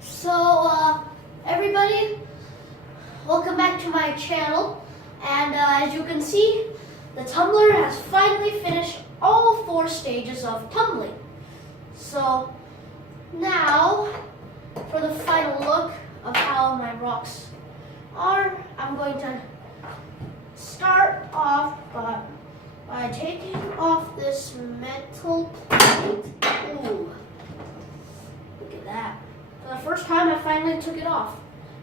So, everybody, welcome back to my channel. And as you can see, the tumbler has finally finished all 4 stages of tumbling. So, now, for the final look of how my rocks are, I'm going to start off by taking off this metal plate. Ooh, look at that. For the first time, I finally took it off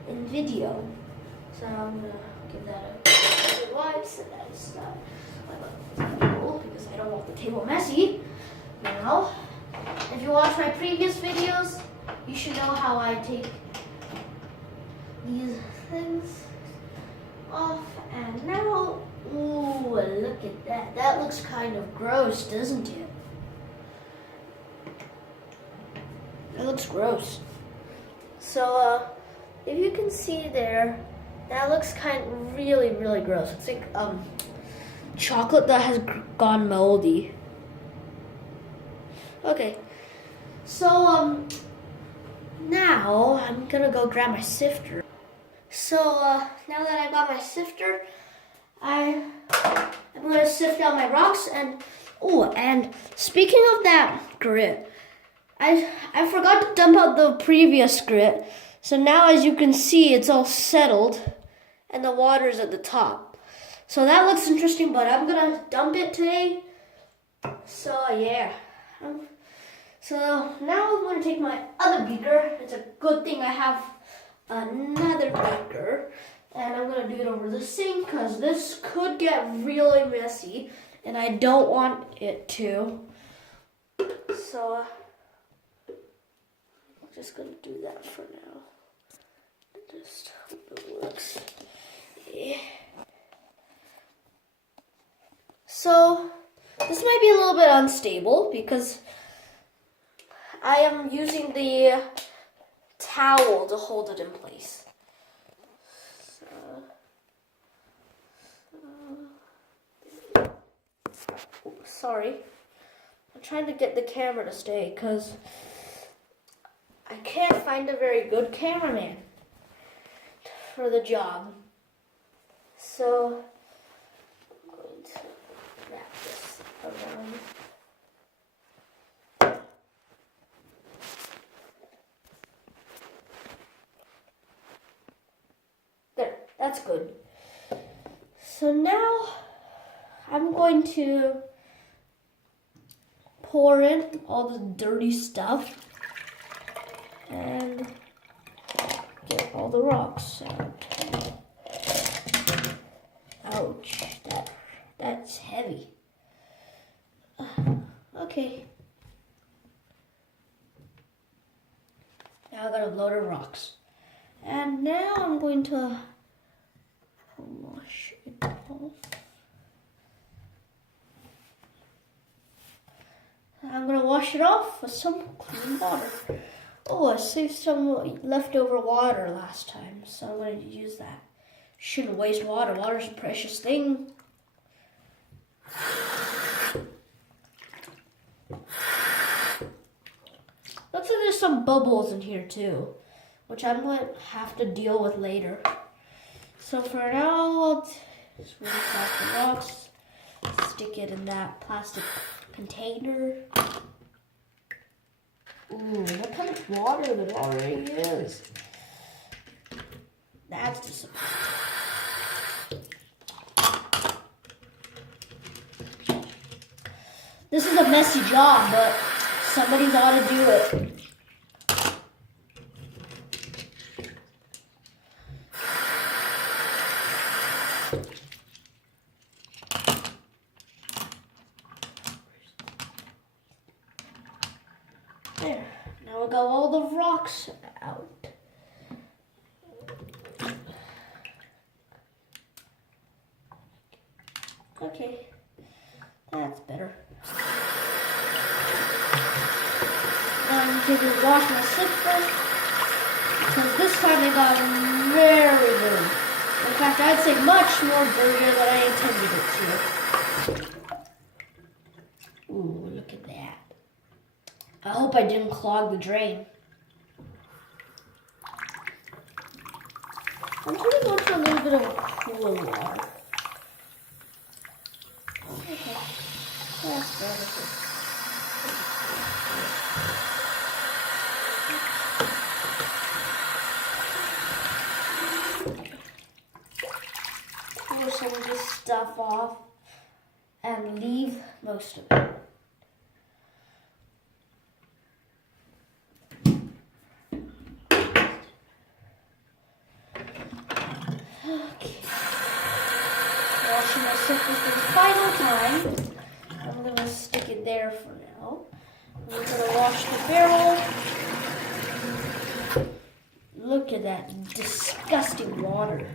in video. So I'm gonna give that a good wipes, and that is my table because I don't want the table messy. Now, if you watch my previous videos, you should know how I take these things off. And now, ooh, look at that. That looks kind of gross, doesn't it? It looks gross. So, if you can see there, that looks really gross. It's like chocolate that has gone moldy. Okay, so now I'm gonna go grab my sifter. So now that I got my sifter, I'm gonna sift out my rocks. And and speaking of that grit, I forgot to dump out the previous grit. So now, as you can see, it's all settled and the water's at the top. So that looks interesting, but I'm gonna dump it today. So yeah. So now I'm gonna take my other beaker. It's a good thing I have another beaker. And I'm gonna do it over the sink because this could get really messy and I don't want it to. So I'm just gonna do that for now. Just hope it works. Yeah. So this might be a little bit unstable because I am using the towel to hold it in place. Sorry. I'm trying to get the camera to stay because I can't find a very good cameraman for the job. So I'm going to wrap this around. There, that's good. So now I'm going to pour in all the dirty stuff and get all the rocks out. Ouch, that's heavy. Okay. Now I got a load of rocks. And now I'm going to wash it off. I'm going to wash it off with some clean water. I saved some leftover water last time, so I'm going to use that. Shouldn't waste water. Water's a precious thing. Looks like there's some bubbles in here too, which I'm going to have to deal with later. So for now, I'll just rinse off the rocks, stick it in that plastic container. Ooh, look how much water there already is. That's disappointing. This is a messy job, but somebody's ought to do it. There, now we got all the rocks out. Okay, that's better. Now I'm going to wash my sifter because this time it got very dirty. In fact, I'd say much more dirtier than I intended it to. Ooh, look at that. I hope I didn't clog the drain. I'm pretty much a little bit of cool water. Okay. That's better. Pour some of this stuff off and leave most of it. Okay. Washing my sifter for the final time. I'm going to stick it there for now. We're going to wash the barrel. Look at that disgusting water.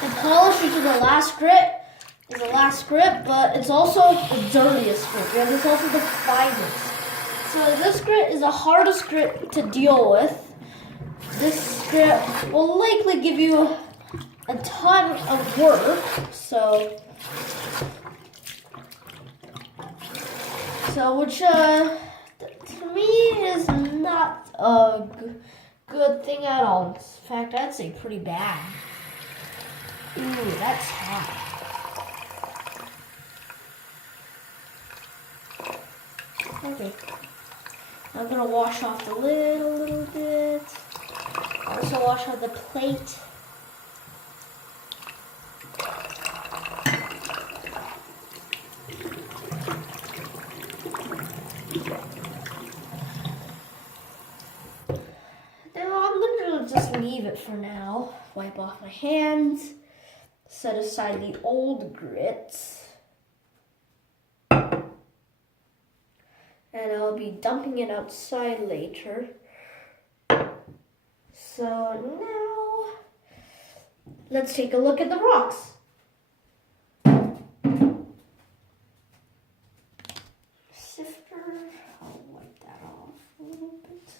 The polish, which is the last grit, but it's also the dirtiest grit, and it's also the finest. So this grit is the hardest grit to deal with. This grit will likely give you a ton of work, so which to me is not a good thing at all. In fact, I'd say pretty bad. Ooh, that's hot. Okay. I'm gonna wash off the lid a little bit. Also wash off the plate. Then I'm gonna just leave it for now. Wipe off my hands. Set aside the old grit. And I'll be dumping it outside later. So now, let's take a look at the rocks. Sifter, I'll wipe that off a little bit.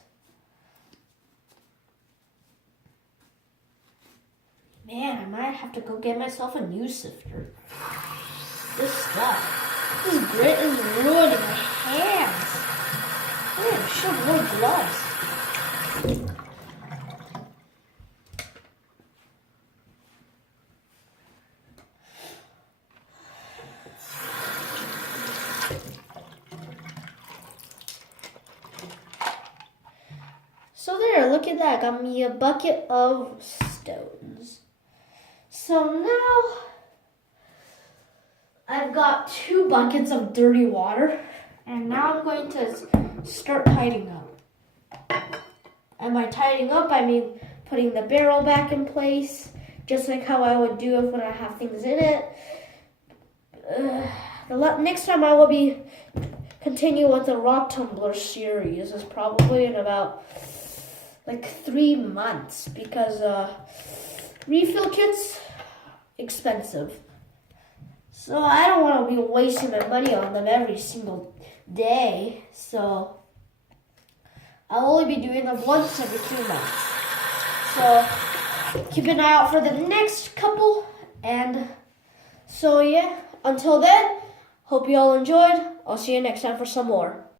Man, I might have to go get myself a new sifter. This grit is ruining my hands. Man, I should have worn gloves. So there, look at that. Got me a bucket of stones. So now I've got 2 buckets of dirty water, and now I'm going to start tidying up. And by tidying up, I mean putting the barrel back in place, just like how I would do it when I have things in it. Next time I will be continue with the rock tumbler series. Is probably in about like 3 months, because refill kits expensive. So I don't want to be wasting my money on them every single day. So I'll only be doing them once every 2 months. So keep an eye out for the next couple. And so yeah, until then, hope you all enjoyed. I'll see you next time for some more.